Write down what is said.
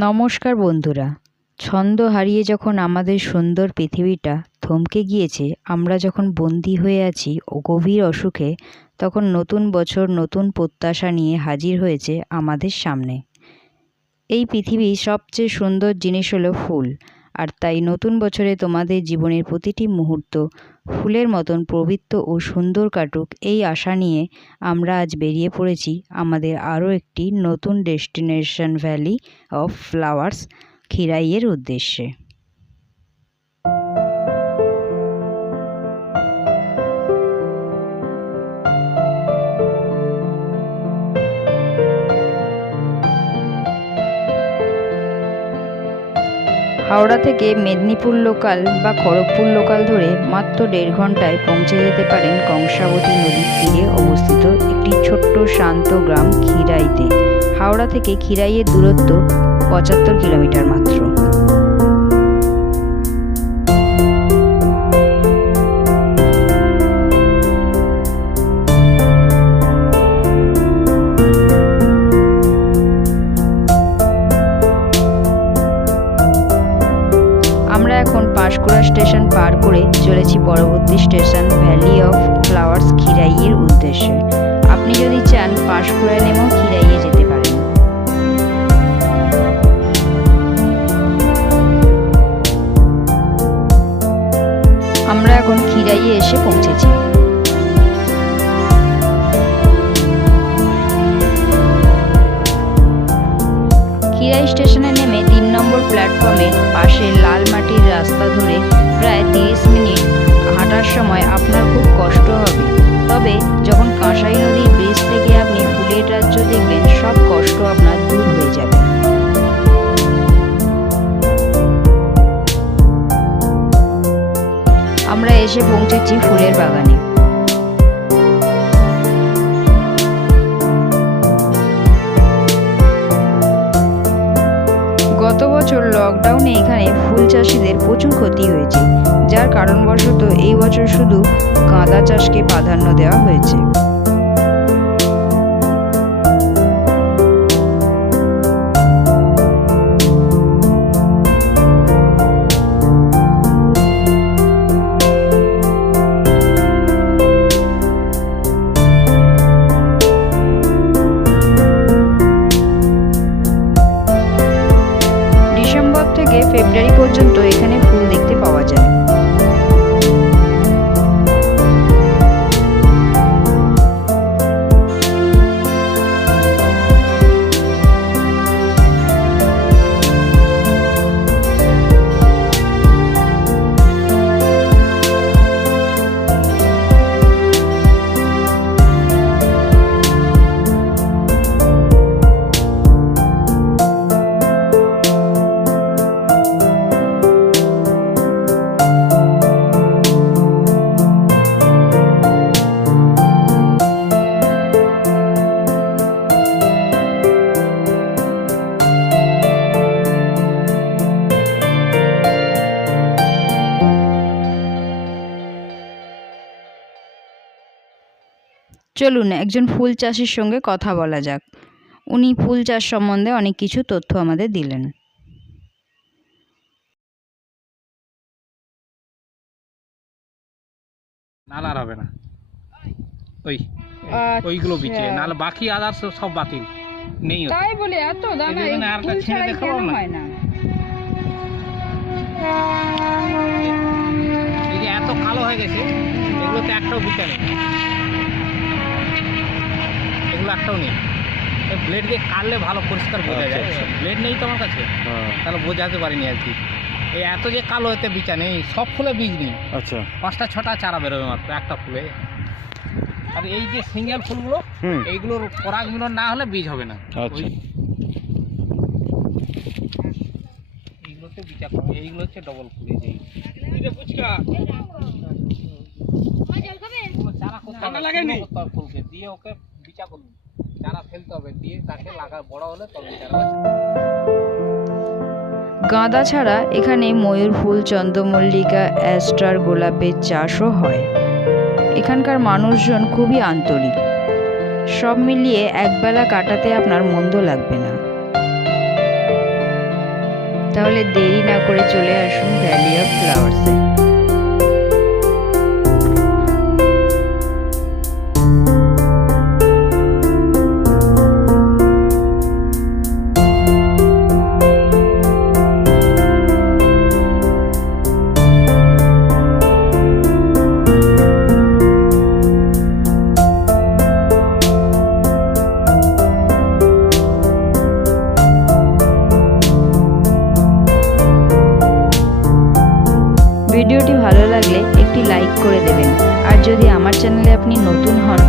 নমস্কার বন্ধুরা। ছন্দ হারিয়ে যখন আমাদের সুন্দর পৃথিবীটা থমকে গিয়েছে, আমরা যখন বন্দী হয়ে আছি ও গভীর অসুখে, তখন নতুন বছর নতুন প্রত্যাশা নিয়ে হাজির হয়েছে আমাদের সামনে। এই পৃথিবীর সবচেয়ে সুন্দর জিনিস হলো ফুল, আর তাই নতুন বছরে তোমাদের জীবনের প্রতিটি মুহূর্ত ফুলের মতন পবিত্র ও সুন্দর কাটুক, এই আশা নিয়ে আমরা আজ বেরিয়ে পড়েছি আমাদের আরও একটি নতুন ডেস্টিনেশন ভ্যালি অফ ফ্লাওয়ার্স খিরাইয়ের উদ্দেশ্যে। হাওড়া থেকে মেদিনীপুর লোকাল বা খড়গপুর লোকাল ধরে মাত্র 1.5 ঘন্টায় পৌঁছে যেতে পারেন কংসাবতী নদীর তীরে অবস্থিত একটি ছোট্ট শান্ত গ্রাম খিরাইতে। হাওড়া থেকে খিরাইয়ের দূরত্ব 75 কিলোমিটার মাত্র। আমরা এখন পাঁশকুড়া স্টেশন পার করে চলেছি পরবর্তী স্টেশন ভ্যালি অফ ফ্লাওয়ার্স খিরাইয়ের উদ্দেশ্যে। আপনি যদি চান পাঁশকুড়ায় নেমেও খিরাইয়ে যেতে পারেন। আমরা এখন খিরাইয়ে এসে পৌঁছেছি। খিরাই স্টেশনে নেমে 3 নম্বর প্ল্যাটফর্মের পাশে লাল মাটির রাস্তা ধরে প্রায় 30 মিনিট হাঁটার সময় আপনার খুব কষ্ট হবে, তবে যখন কাঁসাই নদীর ব্রিজ থেকে আপনি ফুলের রাজ্য দেখবেন, সব কষ্ট আপনার দূর হয়ে যাবে। আমরা এসে পৌঁছেছি ফুলের বাগানে। গত বছর লকডাউনে এখানে ফুল চাষিদের প্রচুর ক্ষতি হয়েছে, যার কারণবশত এই বছর শুধু গাঁদা চাষকে প্রাধান্য দেওয়া হয়েছে। ডিসেম্বর থেকে ফেব্রুয়ারি পর্যন্ত এখানে ফুল দেখতে পাওয়া যায়। চলুন একজন ফুল চাষির সঙ্গে কথা বলা যাক। উনি ফুল চাষ সম্বন্ধে অনেক কিছু তথ্য আমাদের দিলেন। নালার হবে না, ওইগুলো বিচে নালে, বাকি আদার্স সব বাতিল নেই। তাই বলে এত দানা আরটা ছেড়ে দেখাবো না, হয় না। এই যে এত কালো হয়ে গেছে, এগুলোতে একটাও বিচা নেই, এগুলো একটাও নেই। ব্লেড দিয়ে কাটলে ভালো পরিষ্কার বোঝা যায়। ব্লেড নেই তো আমার কাছে, তাহলে বোঝাতে পারিনি আর কি। এই এত যে কালো হতে বিচা নেই, সব ফুলে বীজ নেই। আচ্ছা, 5টা 6টা চারা বেরোবে মাত্র একটা ফুলে। আর এই যে সিঙ্গেল ফুলগুলো, এইগুলোর পরাগ মিলন না হলে বীজ হবে না। আচ্ছা, এইগুলোতে বিচা কম, এইগুলো হচ্ছে ডবল ফুল। এই যে ফুচকা চারা ফুলকে দিয়ে ওকে বিচা করুন, চারা ফেলতে হবে, দিয়ে তাকে লাগা বড় হলে তবে চারা। গাঁদা ছাড়া এখানে ময়ূর ফুল, চন্দ্রমল্লিকা, অ্যাস্টার, গোলাপের চাষও হয়। এখানকার মানুষজন খুবই আন্তরিক। সব মিলিয়ে একবেলা কাটাতে আপনার মন্দ লাগবে না। তাহলে দেরি না করে চলে আসুন ভ্যালি অফ ফ্লাওয়ার্সে। ভিডিওটি ভালো লাগলে একটি লাইক করে দেবেন, আর যদি আমার চ্যানেলে আপনি নতুন হন